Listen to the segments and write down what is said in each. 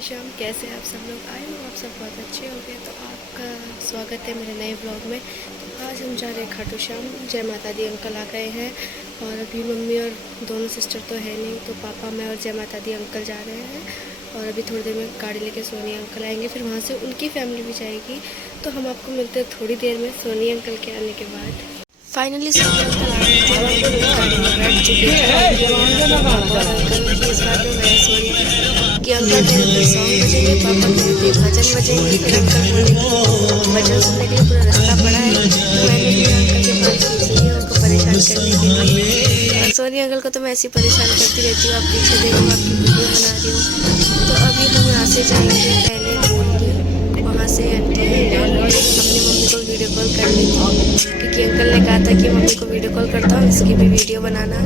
खाटू श्याम, कैसे हैं आप सब लोग? आए हो आप सब बहुत अच्छे हो गए। तो आपका स्वागत है मेरे नए ब्लॉग में। तो आज हम जा रहे हैं खाटू श्याम। जय माता दी अंकल आ गए हैं और अभी मम्मी और दोनों सिस्टर तो है नहीं, तो पापा मैं और जय माता दी अंकल जा रहे हैं। और अभी थोड़ी देर में गाड़ी लेके सोनी अंकल आएंगे, फिर वहाँ से उनकी फैमिली भी जाएगी। तो हम आपको मिलते हैं थोड़ी देर में सोनी अंकल के आने के बाद। फाइनली सोनी अंकल आ गए थे, गाड़ी में बैठ चुके कि अंकल के सॉन्ग बजेंगे, पापा के भजन बजेंगे। फिर अंकल बोले कि भजन सुनने के लिए पूरा रास्ता पड़ा है। तो मैंने भी अंकल के बाल खींच लिए उनको परेशान करने के लिए। और सोनी अंकल को तो मैं ऐसे ही परेशान करती रहती हूँ, आप पीछे देखो मैं आपकी वीडियो बना रही हूँ। तो अभी हम यहाँ से जाएंगे पहले गोल्डी, वहाँ से आंटी हमने मम्मी को वीडियो कॉल कर ली थी, क्योंकि अंकल ने कहा था कि मम्मी को वीडियो कॉल करता हूँ, इसकी भी वीडियो बनाना।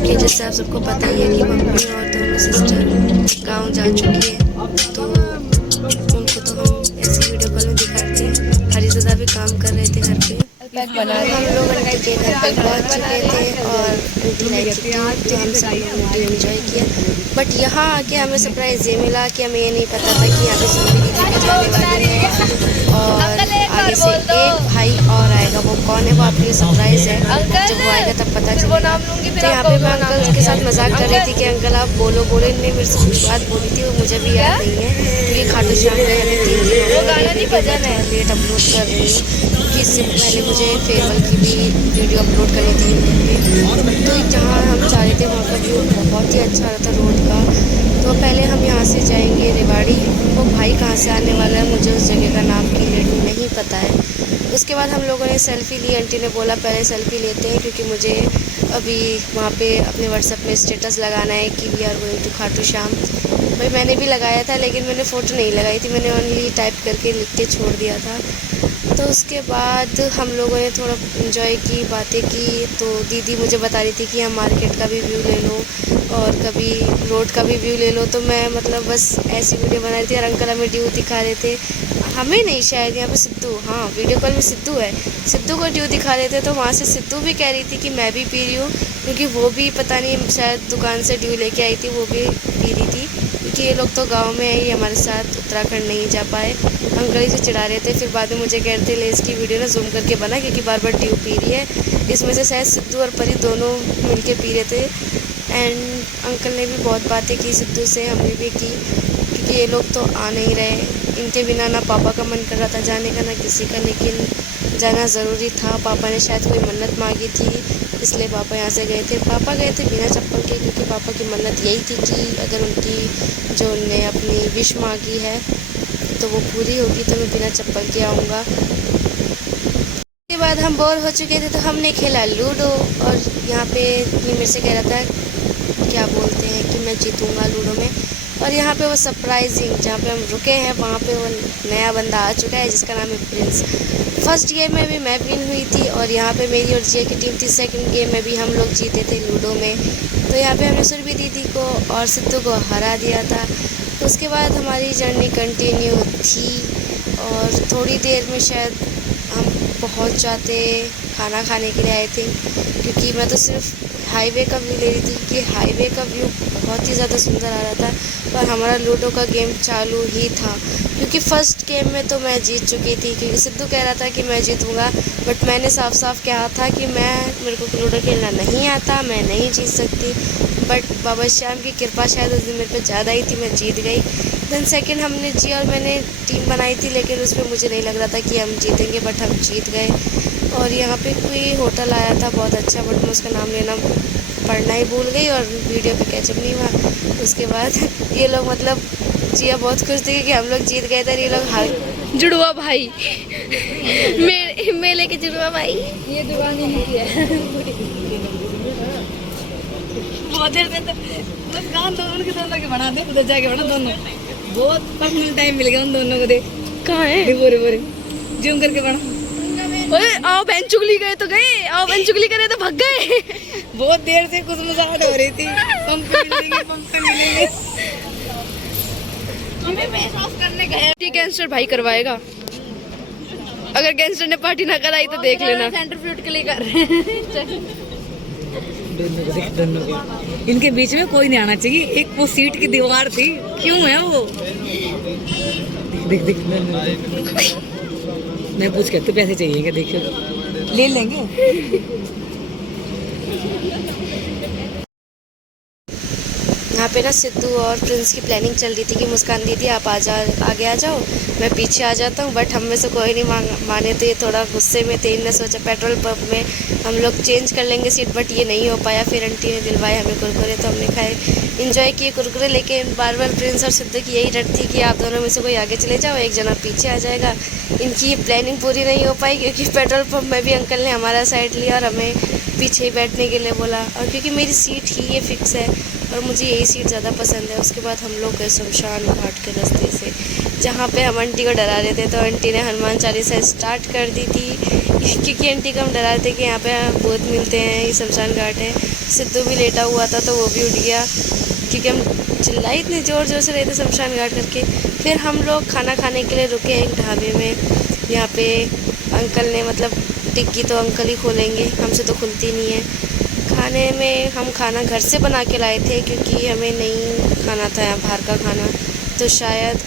कि जैसे आप सबको पता ही है कि मम्मी और दोनों सिस्टर गांव जा चुकी है, तो उनको तो हम ऐसी वीडियो कॉल में दिखाते हैं। हरीज़दा भी काम कर रहे थे घर पे। हम लोग उनके घर पे पहुँच चुके थे और उनकी नाइट छुट्टी, तो हम सब लोगों ने एंजॉय किया। बट यहाँ आके हमें सरप्राइज़ ये मिला कि हमें ये नहीं पता था कि यहाँ पे सुनवी दीदी भी जाने वाली है और आगे से एक भाई और आएगा। वो कौन है वो आपके लिए सरप्राइज़ है, जब वो आएगा तब पता चलेगा। तो यहाँ पे मैं अंकल के साथ मजाक कर रही थी कि अंकल आप बोलो बोलो। इनने मेरे से कुछ बात बोली थी, वो मुझे भी याद नहीं है, क्योंकि खाटू श्याम गए हमें 3 दिन हो गए। लेट अपलोड कर रही हूँ क्योंकि इससे पहले मुझे फेयरवेल की भी वीडियो अपलोड करनी थी यूट्यूब पे। तो जहाँ हम जा रहे थे वहाँ का व्यू बहुत ही अच्छा रहा था रोड का। तो पहले हम यहाँ से जाएंगे रेवाड़ी। वो भाई कहाँ से आने वाला है मुझे उस जगह का नाम क्लियरली नहीं पता है। उसके बाद हम लोगों ने सेल्फ़ी ली। आंटी ने बोला पहले सेल्फ़ी लेते हैं, क्योंकि मुझे अभी वहाँ पे अपने व्हाट्सएप में स्टेटस लगाना है कि we are going to Khatu Shyam. भाई मैंने भी लगाया था, लेकिन मैंने फ़ोटो नहीं लगाई थी, मैंने ओनली टाइप करके लिख के छोड़ दिया था। तो उसके बाद हम लोगों ने थोड़ा इन्जॉय की, बातें की। तो दीदी मुझे बता रही थी कि हम मार्केट का भी व्यू ले लो और कभी रोड का भी व्यू ले लो। तो मैं मतलब बस ऐसी वीडियो बना रही थी और अंकल हमें ड्यू दिखा रहे थे। हमें नहीं, शायद यहाँ पे सिद्धू, हाँ वीडियो कॉल में सिद्धू है, सिद्धू को ड्यू दिखा रहे थे। तो वहाँ से सिद्धू भी कह रही थी कि मैं भी पी रही हूँ, क्योंकि वो भी पता नहीं शायद दुकान से ड्यू लेके आई थी, वो भी पी रही थी। क्योंकि ये लोग तो गांव में ही हमारे साथ उत्तराखंड नहीं जा पाए। अंकल ही से चिढ़ा रहे थे, फिर बाद में मुझे कह रहे थे ले इसकी वीडियो ना जूम करके बना, क्योंकि बार बार ड्यू पी रही है। इसमें से शायद सिद्धू और परी दोनों मिलके पी रहे थे। एंड अंकल ने भी बहुत बातें की सिद्धू से, हमने भी की, क्योंकि ये लोग तो आ नहीं रहे। इनके बिना ना पापा का मन कर रहा था जाने का ना किसी का, लेकिन जाना ज़रूरी था। पापा ने शायद कोई मन्नत मांगी थी, इसलिए पापा यहाँ से गए थे। पापा गए थे बिना चप्पल के, क्योंकि पापा की मन्नत यही थी कि अगर उनकी जो उनने अपनी विश मांगी है तो वो पूरी होगी, तो मैं बिना चप्पल के आऊँगा। उसके बाद हम बोर हो चुके थे, तो हमने खेला लूडो। और यहाँ पे ये मेरे से कह रहा था क्या बोलते हैं कि मैं जीतूँगा लूडो में। और यहाँ पे वो सरप्राइजिंग जहाँ पे हम रुके हैं वहाँ पे वो नया बंदा आ चुका है जिसका नाम है प्रिंस। फर्स्ट गेम में भी मैं विन हुई थी और यहाँ पे मेरी और जिया की टीम थी। सेकंड गेम में भी हम लोग जीते थे लूडो में। तो यहाँ पे हमने सुरभि दीदी को और सिद्धू को हरा दिया था। उसके बाद हमारी जर्नी कंटिन्यू थी और थोड़ी देर में शायद हम पहुँच जाते खाना खाने के लिए आए थे, क्योंकि मैं तो सिर्फ हाईवे का व्यू ले रही थी कि हाईवे का व्यू बहुत ही ज़्यादा सुंदर आ रहा था। पर हमारा लूडो का गेम चालू ही था, क्योंकि फ़र्स्ट गेम में तो मैं जीत चुकी थी, क्योंकि सिद्धू कह रहा था कि मैं जीतूंगा। बट मैंने साफ साफ कहा था कि मेरे को लूडो खेलना नहीं आता, मैं नहीं जीत सकती। बट बाबा श्याम की कृपा शायद उस दिन मेरे पे ज़्यादा ही थी, मैं जीत गई। देन सेकेंड हमने जिया और मैंने टीम बनाई थी, लेकिन उसमें मुझे नहीं लग रहा था कि हम जीतेंगे, बट हम जीत गए। और यहाँ पे कोई होटल आया था बहुत अच्छा, बट मैं उसका नाम लेना पढ़ना ही भूल गई और वीडियो पे कैचअप नहीं हुआ। उसके बाद ये लोग मतलब जिया बहुत खुश थी कि हम लोग जीत गए थे, ये लोग हार। जुड़वा भाई मेले के जुड़वा भाई, ये दुकान नहीं है बहुत देर से बस गान दोनों के बना दे, उधर जाके बना दोनों। बहुत पर्सनल टाइम मिल गया उन दोनों को। देख कहाँ है बोरे जूम करके बना। ओए आओ बहन चुगली गए तो गए, आओ बहन चुगली करे तो भाग गए। बहुत देर से कुछ मजाक हो रही थी, पंप मिलेंगे। करने गए गैंगस्टर भाई करवाएगा। अगर गैंगस्टर ने पार्टी ना कराई तो देख लेना। सेंटर फ्रूट के लिए कर रहे हैं। दोनों को देख, दोनों को इनके बीच में कोई नहीं आना चाहिए। एक वो सीट की दीवार थी, क्यों है वो? देख देख मैं पूछ के तो पैसे चाहिए क्या? देखियो ले लेंगे। यहाँ पे ना सिद्धू और प्रिंस की प्लानिंग चल रही थी कि मुस्कान दीदी आप आगे आ जाओ, मैं पीछे आ जाता हूँ, बट हम में से कोई नहीं माने। तो ये थोड़ा गुस्से में थे। इनने सोचा पेट्रोल पंप में हम लोग चेंज कर लेंगे सीट, बट ये नहीं हो पाया। फिर आंटी ने दिलवाए हमें कुरकुरे, तो हमने खाए, इन्जॉय किए कुरकुरे। लेकिन बार बार प्रिंस और सिद्धू की यही रट थी कि आप दोनों में से कोई आगे चले जाओ, एक जना पीछे आ जाएगा। इनकी ये प्लानिंग पूरी नहीं हो पाई, क्योंकि पेट्रोल पंप में भी अंकल ने हमारा साइड लिया और हमें पीछे ही बैठने के लिए बोला। और क्योंकि मेरी सीट ही ये फिक्स है और मुझे यही सीट ज़्यादा पसंद है। उसके बाद हम लोग गए शमशान घाट के रास्ते से, जहाँ पे हम आंटी को डरा रहे थे। तो आंटी ने हनुमान चालीसा स्टार्ट कर दी थी, क्योंकि आंटी को हम डरा रहे थे कि यहाँ पे भूत मिलते हैं, ये शमशान घाट है। सिद्धू भी लेटा हुआ था तो वो भी उठ गया, क्योंकि हम चिल्लाए इतने ज़ोर ज़ोर से रहे थे शमशान घाट करके। फिर हम लोग खाना खाने के लिए रुके एक ढाबे में। यहाँ पे अंकल ने मतलब टिक्की तो अंकल ही खोलेंगे, हमसे तो खुलती नहीं है। खाने में हम खाना घर से बना के लाए थे, क्योंकि हमें नहीं खाना था यहाँ बाहर का खाना, तो शायद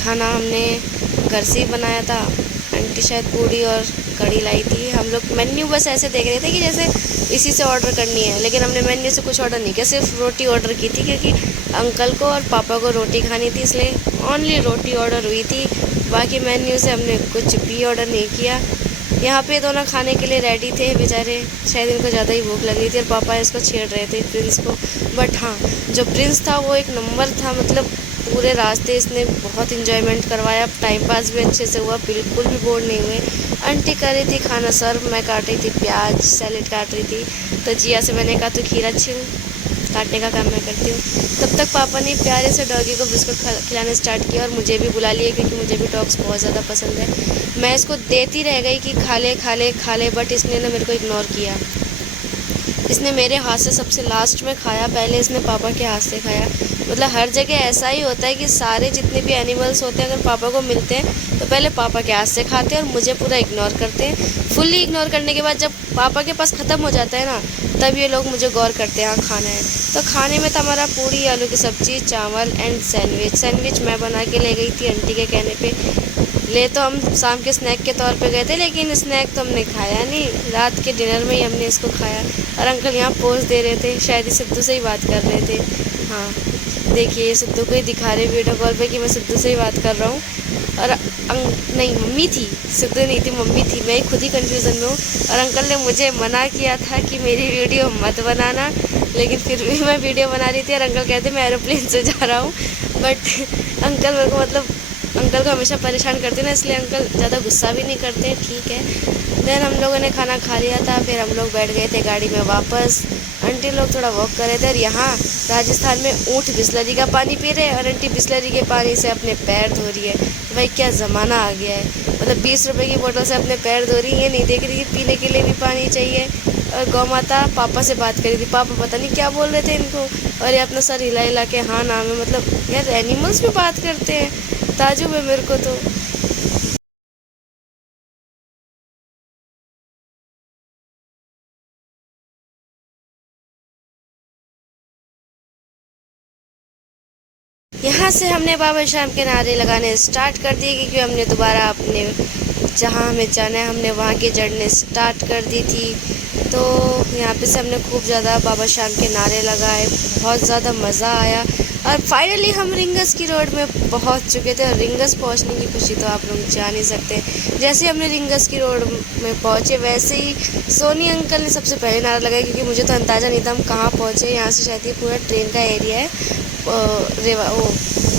खाना हमने घर से ही बनाया था। आंटी शायद पूड़ी और कढ़ी लाई थी। हम लोग मेन्यू बस ऐसे देख रहे थे कि जैसे इसी से ऑर्डर करनी है, लेकिन हमने मेन्यू से कुछ ऑर्डर नहीं किया, सिर्फ रोटी ऑर्डर की थी, क्योंकि अंकल को और पापा को रोटी खानी थी, इसलिए ओनली रोटी ऑर्डर हुई थी। बाकी मेन्यू से हमने कुछ भी ऑर्डर नहीं किया। यहाँ पे दोनों खाने के लिए रेडी थे बेचारे, शायद इनको ज़्यादा ही भूख लग रही थी और पापा इसको छेड़ रहे थे प्रिंस को। बट हाँ, जो प्रिंस था वो एक नंबर था, मतलब पूरे रास्ते इसने बहुत इन्जॉयमेंट करवाया, टाइम पास भी अच्छे से हुआ, बिल्कुल भी बोर नहीं हुए। आंटी कर रही थी खाना सर्व, मैं काट रही थी प्याज, सैलेड काट रही थी। तो जिया से मैंने कहा तो खीरा छिल, काटने का काम मैं करती हूँ। तब तक पापा ने प्यारे से डॉगी को बिस्कुट खिलाने स्टार्ट किया और मुझे भी बुला लिया, क्योंकि मुझे भी डॉग्स बहुत ज़्यादा पसंद है। मैं इसको देती रह गई कि खा ले खा ले खा ले, बट इसने ना मेरे को इग्नोर किया। इसने मेरे हाथ से सबसे लास्ट में खाया, पहले इसने पापा के हाथ से खाया। मतलब हर जगह ऐसा ही होता है कि सारे जितने भी एनिमल्स होते हैं अगर पापा को मिलते हैं तो पहले पापा के हाथ से खाते हैं और मुझे पूरा इग्नोर करते हैं। फुल्ली इग्नोर करने के बाद जब पापा के पास ख़त्म हो जाता है ना, तब ये लोग मुझे गौर करते हैं हाँ खाना है। तो खाने में था हमारा पूड़ी, आलू की सब्ज़ी, चावल एंड सैंडविच मैं बना के ले गई थी आंटी के कहने पे। ले तो हम शाम के स्नैक के तौर पे गए थे, लेकिन स्नैक तो हमने खाया नहीं, रात के डिनर में ही हमने इसको खाया। और अंकल यहाँ पोज दे रहे थे, शायद ही सिद्धू से ही बात कर रहे थे। हाँ देखिए, ये सिद्धू को ही दिखा रहे वीडियो कॉल पे कि मैं सिद्धू से ही बात कर रहा हूँ। और नहीं, मम्मी थी, सिद्धू नहीं थी, मम्मी थी। मैं खुद ही कन्फ्यूज़न में हूँ। और अंकल ने मुझे मना किया था कि मेरी वीडियो मत बनाना, लेकिन फिर भी मैं वीडियो बना रही थी और अंकल कहते मैं एरोप्लेन से जा रहा हूँ। बट अंकल मेरे को मतलब अंकल को हमेशा परेशान करते ना, इसलिए अंकल ज़्यादा गुस्सा भी नहीं करते, ठीक है। देन हम लोगों ने खाना खा लिया था, फिर हम लोग बैठ गए थे गाड़ी में वापस। आंटी लोग थोड़ा वॉक कर रहे थे और यहाँ राजस्थान में ऊँट बिस्लरी का पानी पी रहे हैं और आंटी बिस्लरी के पानी से अपने पैर धो रही है। भाई क्या ज़माना आ गया है, मतलब 20 रुपये की बोतल से अपने पैर धो रही है, ये नहीं देख रही कि पीने के लिए भी पानी चाहिए। और गौ माता पापा से बात करी थी, पापा पता नहीं क्या बोल रहे थे इनको, और ये अपना सर हिला हिला के हाँ नाम है। मतलब यार एनिमल्स भी बात करते हैं, ताजुब है मेरे को तो। यहाँ से हमने बाबा शाम के नारे लगाने स्टार्ट कर दिए, क्योंकि हमने दोबारा अपने जहाँ हमें जाना है हमने वहाँ की जर्नी स्टार्ट कर दी थी। तो यहाँ पे से हमने खूब ज़्यादा बाबा शाम के नारे लगाए, बहुत ज़्यादा मज़ा आया। और फाइनली हम रिंगस की रोड में पहुँच चुके थे और रिंगस पहुँचने की खुशी तो आप लोग जान ही सकते हैं। जैसे हमने रिंगस की रोड में पहुँचे वैसे ही सोनी अंकल ने सबसे पहले नारा लगाया, क्योंकि मुझे तो अंदाज़ा नहीं था हम कहाँ पहुँचे। यहाँ से शायद ये पूरा ट्रेन का एरिया है, वो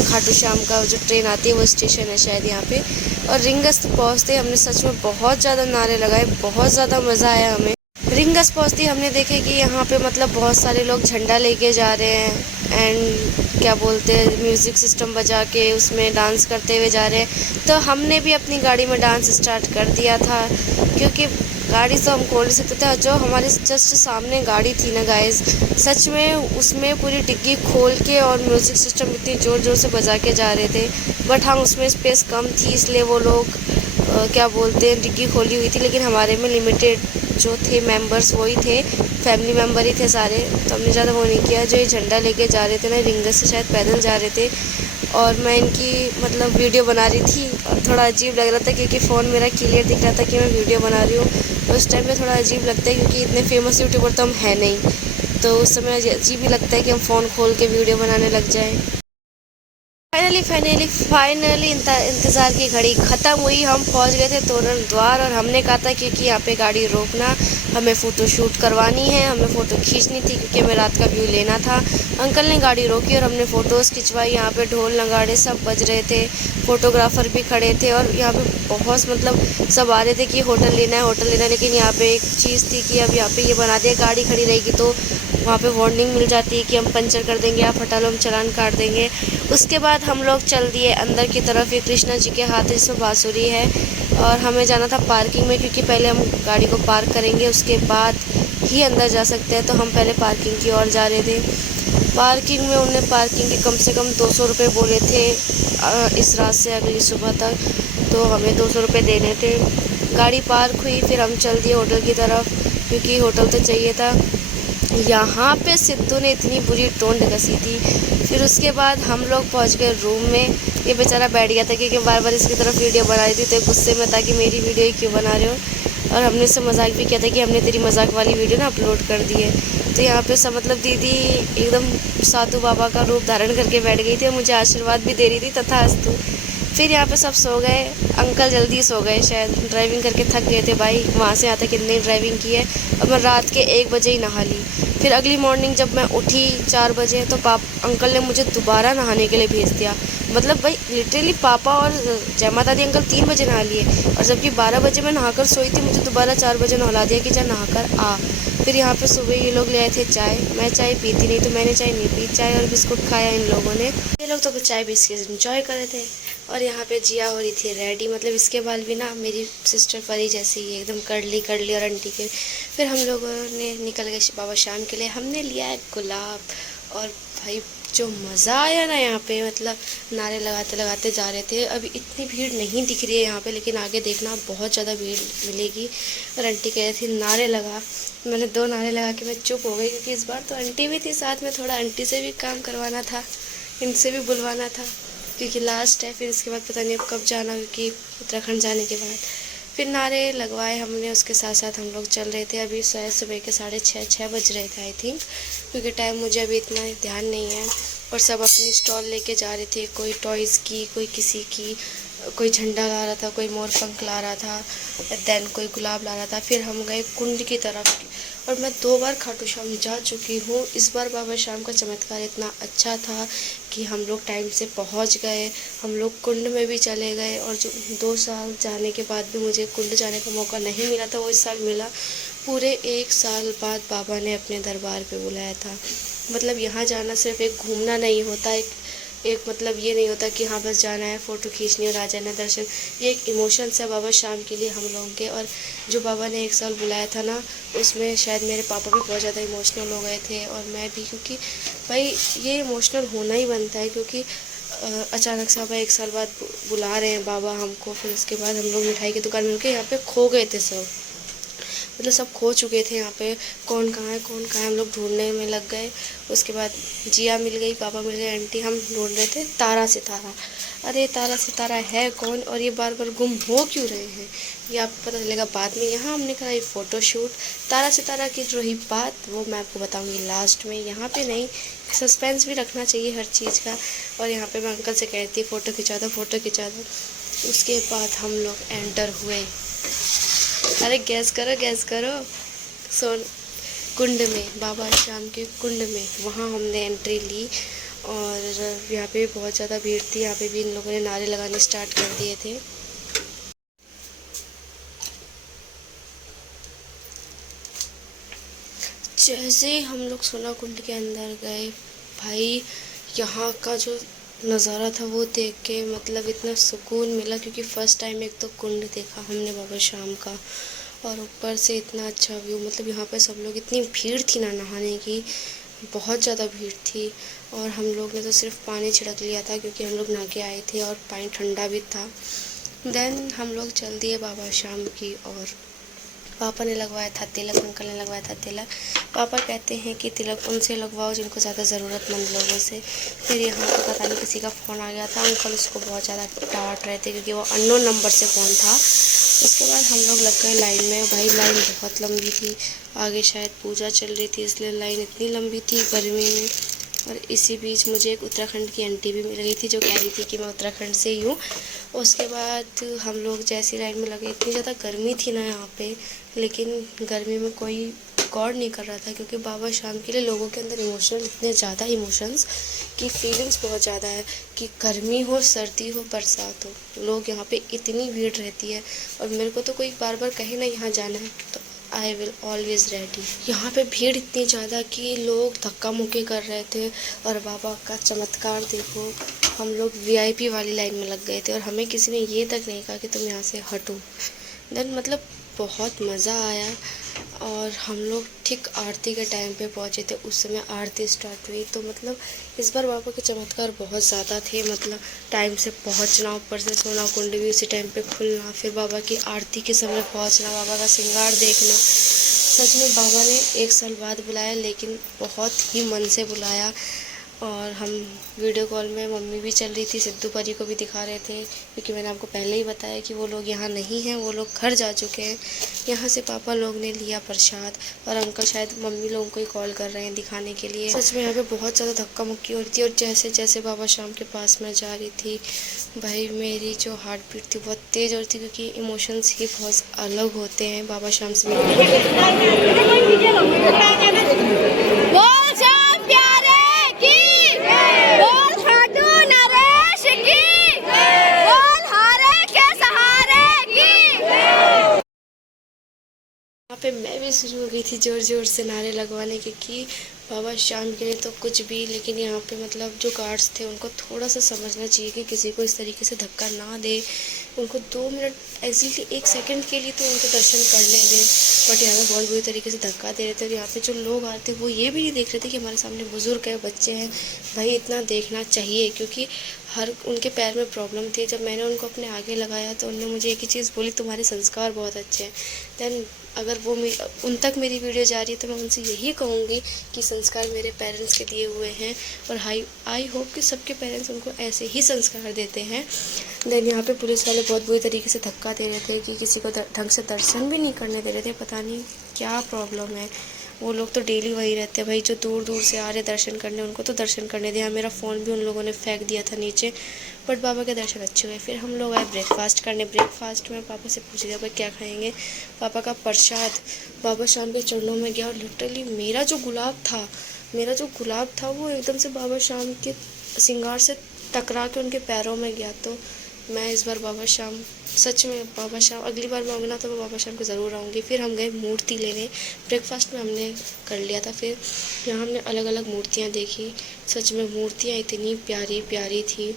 खाटू श्याम का जो ट्रेन आती है वो स्टेशन है शायद यहाँ पे। और रिंगस पहुँचते हमने सच में बहुत ज़्यादा नारे लगाए, बहुत ज़्यादा मज़ा आया हमें। रिंगस पहुँचते हमने देखे कि यहाँ पे मतलब बहुत सारे लोग झंडा लेके जा रहे हैं एंड क्या बोलते हैं म्यूज़िक सिस्टम बजा के उसमें डांस करते हुए जा रहे हैं। तो हमने भी अपनी गाड़ी में डांस स्टार्ट कर दिया था, क्योंकि गाड़ी तो हम खोल नहीं सकते थे। जो हमारे जस्ट सामने गाड़ी थी ना गाइस, सच में उसमें पूरी डिग्गी खोल के और म्यूज़िक सिस्टम इतनी ज़ोर ज़ोर से बजा के जा रहे थे। बट हाँ उसमें स्पेस कम थी, इसलिए वो लोग क्या बोलते हैं, डिग्गी खोली हुई थी, लेकिन हमारे में लिमिटेड जो थे मेंबर्स वही थे, फैमिली मेम्बर ही थे सारे, तो हमने ज़्यादा वो नहीं किया। जो ये झंडा लेके जा रहे थे ना, रिंगर से शायद पैदल जा रहे थे, और मैं इनकी मतलब वीडियो बना रही थी, और थोड़ा अजीब लग रहा था क्योंकि फ़ोन मेरा क्लियर दिख रहा था कि मैं वीडियो बना रही हूँ। उस टाइम पे थोड़ा अजीब लगता है क्योंकि इतने फेमस यूट्यूबर तो हम हैं नहीं, तो उस समय अजीब ही लगता है कि हम फ़ोन खोल के वीडियो बनाने लग जाएँ। फाइनली इंतज़ार की घड़ी ख़त्म हुई। हम पहुंच गए थे तोरण द्वार, और हमने कहा था क्योंकि यहाँ पे गाड़ी रोकना, हमें फ़ोटो शूट करवानी है, हमें फ़ोटो खींचनी थी क्योंकि हमें रात का व्यू लेना था। अंकल ने गाड़ी रोकी और हमने फ़ोटोज़ खिंचवाई। यहाँ पे ढोल नगाड़े सब बज रहे थे, फ़ोटोग्राफ़र भी खड़े थे, और यहाँ पे बहुत मतलब सब आ रहे थे कि होटल लेना है, लेकिन यहाँ पे एक चीज़ थी कि अब यहाँ पे ये बना दिया, गाड़ी खड़ी रहेगी तो वहाँ पे वार्निंग मिल जाती है कि हम पंचर कर देंगे, आप हटा लो, हम चालान काट देंगे। उसके बाद हम लोग चल दिए अंदर की तरफ। ये कृष्णा जी के हाथ इसमें बांसुरी है, और हमें जाना था पार्किंग में क्योंकि पहले हम गाड़ी को पार्क करेंगे, उसके बाद ही अंदर जा सकते हैं। तो हम पहले पार्किंग की ओर जा रहे थे। पार्किंग में उन्होंने पार्किंग के कम से कम 200 रुपये बोले थे इस रात से अगली सुबह तक, तो हमें 200 रुपये देने थे। गाड़ी पार्क हुई, फिर हम चल दिए होटल की तरफ क्योंकि होटल तो चाहिए था। यहाँ पे सिद्धू ने इतनी बुरी टोंड कसी थी। फिर उसके बाद हम लोग पहुँच गए रूम में। ये बेचारा बैठ गया था क्योंकि बार बार इसकी तरफ वीडियो बना रही थी, तो गुस्से में था कि मेरी वीडियो ही क्यों बना रहे हो। और हमने उससे मजाक भी किया था कि हमने तेरी मजाक वाली वीडियो ना अपलोड कर दी है। तो यहाँ पे सब मतलब दीदी एकदम साधु बाबा का रूप धारण करके बैठ गई थी और मुझे आशीर्वाद भी दे रही थी तथास्तु। फिर यहाँ पे सब सो गए, अंकल जल्दी सो गए, शायद ड्राइविंग करके थक गए थे भाई, वहाँ से आता कितनी ड्राइविंग की है। और मैं रात के 1 बजे ही नहा ली। फिर अगली मॉर्निंग जब मैं उठी 4 बजे, तो अंकल ने मुझे दोबारा नहाने के लिए भेज दिया। मतलब भाई लिटरली पापा और जय माता दी अंकल 3 बजे नहा लिए, और जबकि 12 बजे मैं नहाकर सोई थी, मुझे दोबारा 4 बजे नहला दिया कि जा नहाकर आ। फिर यहाँ पे सुबह ये लोग ले आए थे चाय। मैं चाय पीती नहीं, तो मैंने चाय नहीं पी, चाय और बिस्कुट खाया इन लोगों ने। ये लोग तो चाय बिस्किट इंजॉय कर रहे थे। और यहाँ पे जिया हो रही थी रेडी, मतलब इसके बाल भी ना मेरी सिस्टर परी जैसे ही एकदम करली और आंटी के। फिर हम लोगों ने निकल गए बाबा शाम के लिए। हमने लिया है गुलाब, और भाई जो मज़ा आया ना यहाँ पे, मतलब नारे लगाते लगाते जा रहे थे। अभी इतनी भीड़ नहीं दिख रही है यहाँ पे, लेकिन आगे देखना बहुत ज़्यादा भीड़ मिलेगी। और आंटी कह रही थी नारे लगा, मैंने 2 नारे लगा के मैं चुप हो गई क्योंकि इस बार तो आंटी भी थी साथ में, थोड़ा आंटी से भी काम करवाना था, इनसे भी बुलवाना था क्योंकि लास्ट है। फिर इसके बाद पता नहीं अब कब जाना, क्योंकि उत्तराखंड जाने के बाद फिर नारे लगवाए हमने। उसके साथ साथ हम लोग चल रहे थे। अभी शायद सुबह के 6:30 बज रहे थे आई थिंक, क्योंकि टाइम मुझे अभी इतना ध्यान नहीं है। और सब अपनी स्टॉल लेके जा रहे थे, कोई टॉयज़ की, कोई किसी की, कोई झंडा ला रहा था, कोई मोर पंख ला रहा था, देन कोई गुलाब ला रहा था। फिर हम गए कुंड की तरफ, और मैं 2 बार खाटू श्याम जा चुकी हूँ। इस बार बाबा श्याम का चमत्कार इतना अच्छा था कि हम लोग टाइम से पहुँच गए। हम लोग कुंड में भी चले गए, और जो 2 साल जाने के बाद भी मुझे कुंड जाने का मौका नहीं मिला था, वो इस साल मिला। पूरे 1 साल बाद बाबा ने अपने दरबार पे बुलाया था। मतलब यहाँ जाना सिर्फ एक घूमना नहीं होता, एक मतलब ये नहीं होता कि हाँ बस जाना है, फ़ोटो खींचनी और आ जाना दर्शन। ये एक इमोशंस है बाबा शाम के लिए हम लोगों के। और जो बाबा ने 1 साल बुलाया था ना, उसमें शायद मेरे पापा भी बहुत ज़्यादा इमोशनल हो गए थे, और मैं भी, क्योंकि भाई ये इमोशनल होना ही बनता है, क्योंकि अचानक से बाबा 1 साल बाद बुला रहे हैं बाबा हमको। फिर उसके बाद हम लोग मिठाई की दुकान मिल के यहाँ पे खो गए थे सब, मतलब सब खो चुके थे यहाँ पे, कौन कहाँ है हम लोग ढूंढने में लग गए। उसके बाद जिया मिल गई, पापा मिल गए, आंटी। हम ढूंढ रहे थे तारा सितारा। अरे तारा सितारा है कौन, और ये बार बार गुम हो क्यों रहे हैं, ये आपको पता चलेगा बाद में। यहाँ हमने कराई फ़ोटोशूट। तारा सितारा की जो रही बात, वो मैं आपको बताऊँगी लास्ट में, यहाँ पे नहीं। सस्पेंस भी रखना चाहिए हर चीज़ का। और यहाँ पे मैं अंकल से कहती फ़ोटो खिंचा दो। उसके बाद हम लोग एंटर हुए। अरे गैस करो सोन कुंड में, बाबा श्याम के कुंड में, वहाँ हमने एंट्री ली। और यहाँ पे बहुत ज़्यादा भीड़ थी। यहाँ पे भी इन लोगों ने नारे लगाने स्टार्ट कर दिए थे। जैसे ही हम लोग सोना कुंड के अंदर गए, भाई यहाँ का जो नज़ारा था वो देख के मतलब इतना सुकून मिला, क्योंकि फ़र्स्ट टाइम एक तो कुंड देखा हमने बाबा श्याम का, और ऊपर से इतना अच्छा व्यू। मतलब यहाँ पे सब लोग, इतनी भीड़ थी ना नहाने की, बहुत ज़्यादा भीड़ थी। और हम लोग ने तो सिर्फ पानी छिड़क लिया था क्योंकि हम लोग नहा के आए थे, और पानी ठंडा भी था। देन हम लोग चल दिए बाबा शाम की और पापा ने लगवाया था तिलक, अंकल ने लगवाया था तिलक। पापा कहते हैं कि तिलक उनसे लगवाओ जिनको ज़्यादा ज़रूरतमंद लोगों से। फिर यहाँ पर पता नहीं किसी का फ़ोन आ गया था, अंकल उसको बहुत ज़्यादा डांट रहे थे क्योंकि वो अननोन नंबर से फ़ोन था। उसके बाद हम लोग लग गए लाइन में। भाई लाइन बहुत लंबी थी, आगे शायद पूजा चल रही थी इसलिए लाइन इतनी लंबी थी गर्मी में। और इसी बीच मुझे एक उत्तराखंड की आंटी भी मिल गई थी जो कह रही थी कि मैं उत्तराखंड से ही हूँ। उसके बाद हम लोग जैसी लाइन में लगे, इतनी ज़्यादा गर्मी थी ना यहाँ पे, लेकिन गर्मी में कोई गौर नहीं कर रहा था क्योंकि बाबा शाम के लिए लोगों के अंदर इमोशनल, इतने ज़्यादा इमोशंस की फीलिंग्स बहुत ज़्यादा है कि गर्मी हो, सर्दी हो, बरसात हो, लोग यहाँ पे इतनी भीड़ रहती है। और मेरे को तो कोई बार बार कहे ना यहाँ जाना है तो आई विल ऑलवेज रेडी। यहाँ पे भीड़ इतनी ज़्यादा कि लोग धक्का मुक्की कर रहे थे। और बाबा का चमत्कार देखो, हम लोग VIP वाली लाइन में लग गए थे और हमें किसी ने ये तक नहीं कहा कि तुम यहाँ से हटो। देन मतलब बहुत मज़ा आया। और हम लोग ठीक आरती के टाइम पे पहुँचे थे, उस समय आरती स्टार्ट हुई। तो मतलब इस बार बाबा के चमत्कार बहुत ज़्यादा थे। मतलब टाइम से पहुँचना, ऊपर से सोना कुंड भी उसी टाइम पे खुलना, फिर बाबा की आरती के समय पहुँचना, बाबा का श्रृंगार देखना। सच में बाबा ने 1 साल बाद बुलाया, लेकिन बहुत ही मन से बुलाया। और हम वीडियो कॉल में, मम्मी भी चल रही थी, सिद्धू परी को भी दिखा रहे थे क्योंकि मैंने आपको पहले ही बताया कि वो लोग यहाँ नहीं हैं, वो लोग घर जा चुके हैं। यहाँ से पापा लोग ने लिया प्रसाद और अंकल शायद मम्मी लोगों को ही कॉल कर रहे हैं दिखाने के लिए। सच में यहाँ पे बहुत ज़्यादा धक्का मुक्की हो रही थी। और जैसे जैसे बाबा शाम के पास मैं जा रही थी, भाई मेरी जो हार्ट बीट थी बहुत तेज़ हो रही थी क्योंकि इमोशंस ही बहुत अलग होते हैं बाबा शाम से यहाँ पे मैं भी शुरू हो गई थी ज़ोर ज़ोर से नारे लगवाने क्योंकि बाबा शाम के लिए तो कुछ भी, लेकिन यहाँ पे मतलब जो गार्ड्स थे उनको थोड़ा सा समझना चाहिए कि किसी को इस तरीके से धक्का ना दे। उनको 2 मिनट, एक्जैक्टली 1 सेकंड के लिए तो उनको दर्शन करने दें। बट यहाँ पे बहुत बुरी तरीके से धक्का दे रहे थे। और यहाँ पे जो लोग आते थे वो ये भी नहीं देख रहे थे कि हमारे सामने बुज़ुर्ग है, बच्चे हैं। भाई इतना देखना चाहिए क्योंकि हर उनके पैर में प्रॉब्लम थी। जब मैंने उनको अपने आगे लगाया तो उन्होंने मुझे एक ही चीज़ बोली, तुम्हारे संस्कार बहुत अच्छे हैं। देन अगर वो उन तक मेरी वीडियो जा रही है तो मैं उनसे यही कहूँगी कि संस्कार मेरे पेरेंट्स के दिए हुए हैं और आई होप कि सबके पेरेंट्स उनको ऐसे ही संस्कार देते हैं। देन यहाँ पे पुलिस वाले बहुत बुरी तरीके से धक्का दे रहे थे कि किसी को ढंग से दर्शन भी नहीं करने दे रहे थे। पता नहीं क्या प्रॉब्लम है। वो लोग तो डेली वही रहते हैं भाई, जो दूर दूर से आ रहे दर्शन करने उनको तो दर्शन करने दिया। मेरा फ़ोन भी उन लोगों ने फेंक दिया था नीचे। बट बाबा के दर्शन अच्छे हुए। फिर हम लोग आए ब्रेकफास्ट करने। ब्रेकफास्ट में पापा से पूछ लिया भाई क्या खाएंगे। पापा का प्रसाद बाबा शाम के चरणों में गया और लिटरली मेरा जो गुलाब था वो एकदम से बाबा शाम के श्रृंगार से टकरा के उनके पैरों में गया। तो मैं इस बार बाबा शाम, सच में बाबा शाम, अगली बार मैं आऊँगी ना तो मैं बाबा शाम को ज़रूर आऊँगी। फिर हम गए मूर्ति लेने। ब्रेकफास्ट में हमने कर लिया था। फिर यहाँ हमने अलग अलग मूर्तियाँ देखी। सच में मूर्तियाँ इतनी प्यारी प्यारी थी,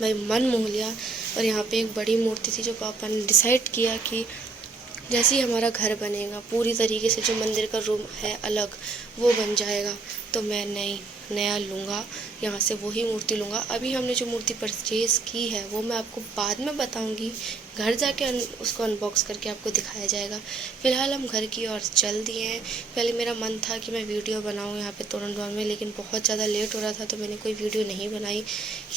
भाई मन मोह लिया। और यहाँ पे एक बड़ी मूर्ति थी जो पापा ने डिसाइड किया कि जैसे ही हमारा घर बनेगा पूरी तरीके से जो मंदिर का रूम है अलग वो बन जाएगा तो मैं नया लूँगा, यहाँ से वही मूर्ति लूँगा। अभी हमने जो मूर्ति परचेज़ की है वो मैं आपको बाद में बताऊँगी, घर जाके उसको अनबॉक्स करके आपको दिखाया जाएगा। फ़िलहाल हम घर की ओर चल दिए हैं। पहले मेरा मन था कि मैं वीडियो बनाऊँ यहाँ पे तोरणद्वार में, लेकिन बहुत ज़्यादा लेट हो रहा था तो मैंने कोई वीडियो नहीं बनाई।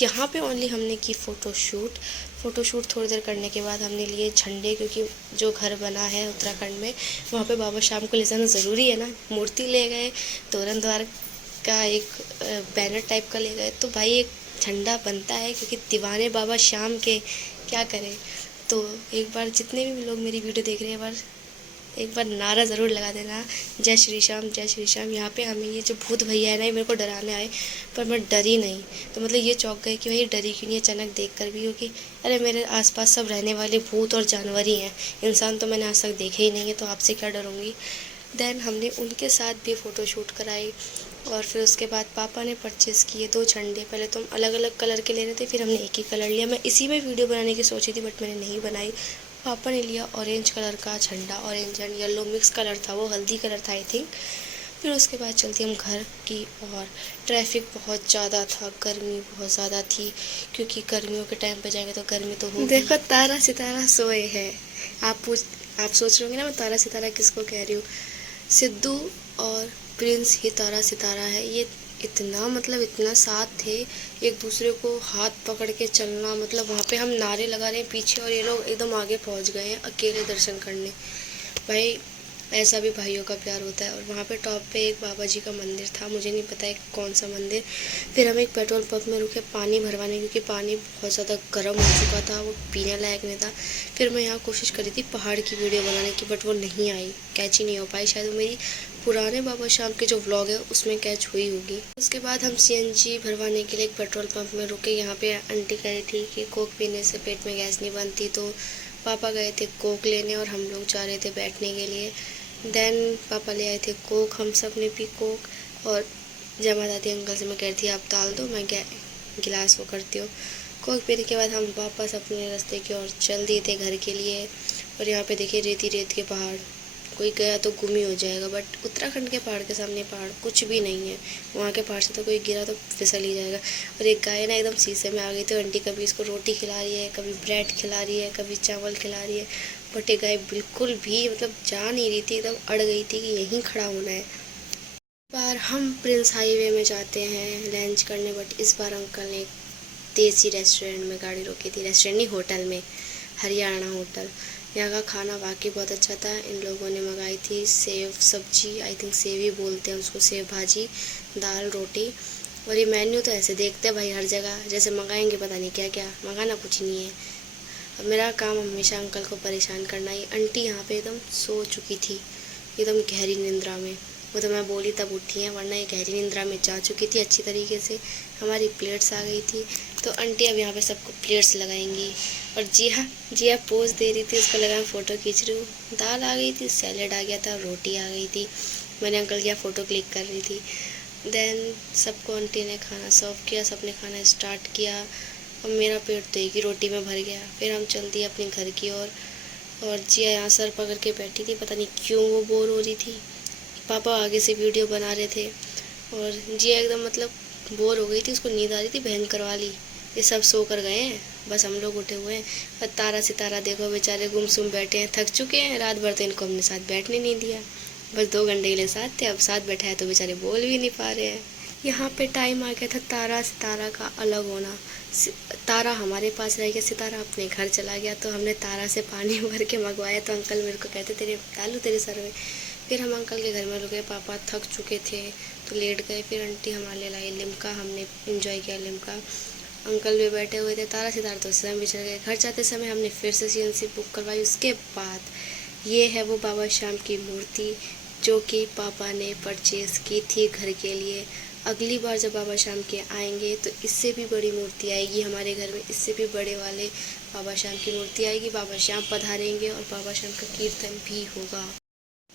यहाँ पे ओनली हमने की फ़ोटोशूट थोड़ी देर करने के बाद हमने लिए झंडे, क्योंकि जो घर बना है उत्तराखंड में वहाँ पे बाबा शाम को ले जाना ज़रूरी है ना। मूर्ति ले गए, तोरणद्वार का एक बैनर टाइप का ले गए, तो भाई एक झंडा बनता है क्योंकि दीवाने बाबा शाम के क्या करें। तो एक बार जितने भी लोग मेरी वीडियो देख रहे हैं एक बार नारा ज़रूर लगा देना, जय श्री श्याम जय श्री श्याम। यहाँ पे हमें ये जो भूत भैया है ना, ये मेरे को डराने आए पर मैं डरी नहीं। तो मतलब ये चौंक गए कि भाई डरी क्यों नहीं अचानक देख कर भी, क्योंकि अरे मेरे आसपास सब रहने वाले भूत और जानवर ही हैं, इंसान तो मैंने आज तक देखे ही नहीं है, तो आपसे क्या डरूँगी। देन हमने उनके साथ भी फ़ोटोशूट कराई और फिर उसके बाद पापा ने परचेज़ किए 2 झंडे। पहले तो हम अलग अलग कलर के ले रहे थे, फिर हमने एक ही कलर लिया। मैं इसी में वीडियो बनाने की सोची थी बट मैंने नहीं बनाई। पापा ने लिया ऑरेंज कलर का झंडा, orange and yellow mix colour था, वो हल्दी कलर था आई थिंक। फिर उसके बाद चलती हम घर की और ट्रैफिक बहुत ज़्यादा था, गर्मी बहुत ज़्यादा थी, क्योंकि गर्मियों के टाइम पे जाएंगे तो गर्मी तो होगी। देखो तारा सितारा सोए हैं। आप सोच रहे होंगे ना मैं तारा सितारा किसको कह रही हूँ। सिद्धू और प्रिंस ही तारा सितारा है। ये इतना मतलब इतना साथ थे, एक दूसरे को हाथ पकड़ के चलना, मतलब वहाँ पे हम नारे लगा रहे हैं पीछे और ये लोग एकदम आगे पहुँच गए हैं अकेले दर्शन करने। भाई ऐसा भी भाइयों का प्यार होता है। और वहाँ पे टॉप पे एक बाबा जी का मंदिर था, मुझे नहीं पता है कौन सा मंदिर। फिर हम एक पेट्रोल पंप में रुके पानी भरवाने, क्योंकि पानी बहुत ज़्यादा गर्म हो चुका था, वो पीने लायक नहीं था। फिर मैं यहाँ कोशिश करी थी पहाड़ की वीडियो बनाने की, बट वो नहीं आई, कैच ही नहीं हो पाई। शायद वो मेरी पुराने बाबा शाम के जो व्लॉग है उसमें कैच हुई होगी। उसके बाद हम CNG भरवाने के लिए एक पेट्रोल पंप में रुके। यहाँ पे आंटी कह रही थी कि कोक पीने से पेट में गैस नहीं बनती, तो पापा गए थे कोक लेने और हम लोग जा रहे थे बैठने के लिए। देन पापा ले आए थे कोक, हम सब ने पी कोक। और जमा दादी अंकल से मैं कह रही थी आप डाल दो, मैं गिलास वो करती हूँ। कोक पीने के बाद हम वापस अपने रास्ते की ओर चल दिए थे घर के लिए। और यहाँ पे देखिए रेत के पहाड़, कोई गया तो गुम ही हो जाएगा, बट उत्तराखंड के पहाड़ के सामने पहाड़ कुछ भी नहीं है। वहाँ के पहाड़ से तो कोई गिरा तो फिसल ही जाएगा। और एक गाय ना एकदम शीशे में आ गई, तो आंटी कभी इसको रोटी खिला रही है, कभी ब्रेड खिला रही है, कभी चावल खिला रही है, बट ये गाय बिल्कुल भी मतलब जा नहीं रही थी, एकदम अड़ गई थी कि यहीं खड़ा होना है। इस बार हम प्रिंस हाईवे में जाते हैं लंच करने, बट इस बार अंकल ने देसी रेस्टोरेंट में गाड़ी रोकी थी। रेस्टोरेंट नहीं, होटल में, हरियाणा होटल। यहाँ का खाना वाकई बहुत अच्छा था। इन लोगों ने मंगाई थी सेव सब्जी, आई थिंक सेव ही बोलते हैं उसको, सेव भाजी, दाल रोटी। और ये मेन्यू तो ऐसे देखते हैं भाई हर जगह, जैसे मंगाएंगे पता नहीं क्या क्या, मंगाना कुछ नहीं है। अब मेरा काम हमेशा अंकल को परेशान करना ही। आंटी यहाँ पे एकदम सो चुकी थी, एकदम गहरी निंद्रा में। वो तो मैं बोली तब उठी हैं, वरना ये गहरी निंद्रा में जा चुकी थी अच्छी तरीके से। हमारी प्लेट्स आ गई थी, तो आंटी अब यहाँ पे सबको प्लेट्स लगाएंगी। और जी हाँ पोज दे रही थी, उसको लगा मैं फ़ोटो खींच रही हूँ। दाल आ गई थी, सैलेड आ गया था, रोटी आ गई थी। मैंने अंकल की फ़ोटो क्लिक कर रही थी। देन सबको आंटी ने खाना सर्व किया, सबने खाना स्टार्ट किया। और मेरा पेट तो एक ही रोटी में भर गया। फिर हम चल दिए अपने घर की ओर। और जिया यहाँ सर पकड़ के बैठी थी, पता नहीं क्यों वो बोर हो रही थी। पापा आगे से वीडियो बना रहे थे और जिया एकदम मतलब बोर हो गई थी, उसको नींद आ रही थी भयंकर वाली। ये सब सो कर गए हैं, बस हम लोग उठे हुए हैं। और तारा सितारा देखो बेचारे गुमसुम बैठे हैं, थक चुके हैं। रात भर तो इनको हमने साथ बैठने नहीं दिया, बस 2 घंटे के लिए साथ थे। अब साथ बैठा है तो बेचारे बोल भी नहीं पा रहे हैं। यहाँ पे टाइम आ गया था तारा सितारा का अलग होना। तारा हमारे पास रह गया, सितारा अपने घर चला गया। तो हमने तारा से पानी भर के मंगवाया, तो अंकल मेरे को कहते तेरे डालू तेरे सर में। फिर हम अंकल के घर में रुके, पापा थक चुके थे तो लेट गए। फिर आंटी हमारे लिए लाई लिम्का, हमने इंजॉय किया लिम्का। अंकल भी बैठे हुए थे। तारा सितारा तो उस समय बिछड़ गए। घर जाते समय हमने फिर से CNC बुक करवाई। उसके बाद ये है वो बाबा श्याम की मूर्ति जो कि पापा ने परचेज़ की थी घर के लिए। अगली बार जब बाबा श्याम के आएंगे तो इससे भी बड़ी मूर्ति आएगी हमारे घर में, इससे भी बड़े वाले बाबा श्याम की मूर्ति आएगी। बाबा श्याम पधारेंगे और बाबा श्याम का कीर्तन भी होगा।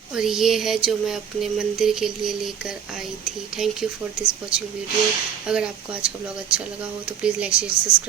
और ये है जो मैं अपने मंदिर के लिए लेकर आई थी। Thank you for this watching video. अगर आपको आज का ब्लॉग अच्छा लगा हो तो प्लीज़ लाइक शेयर सब्सक्राइब।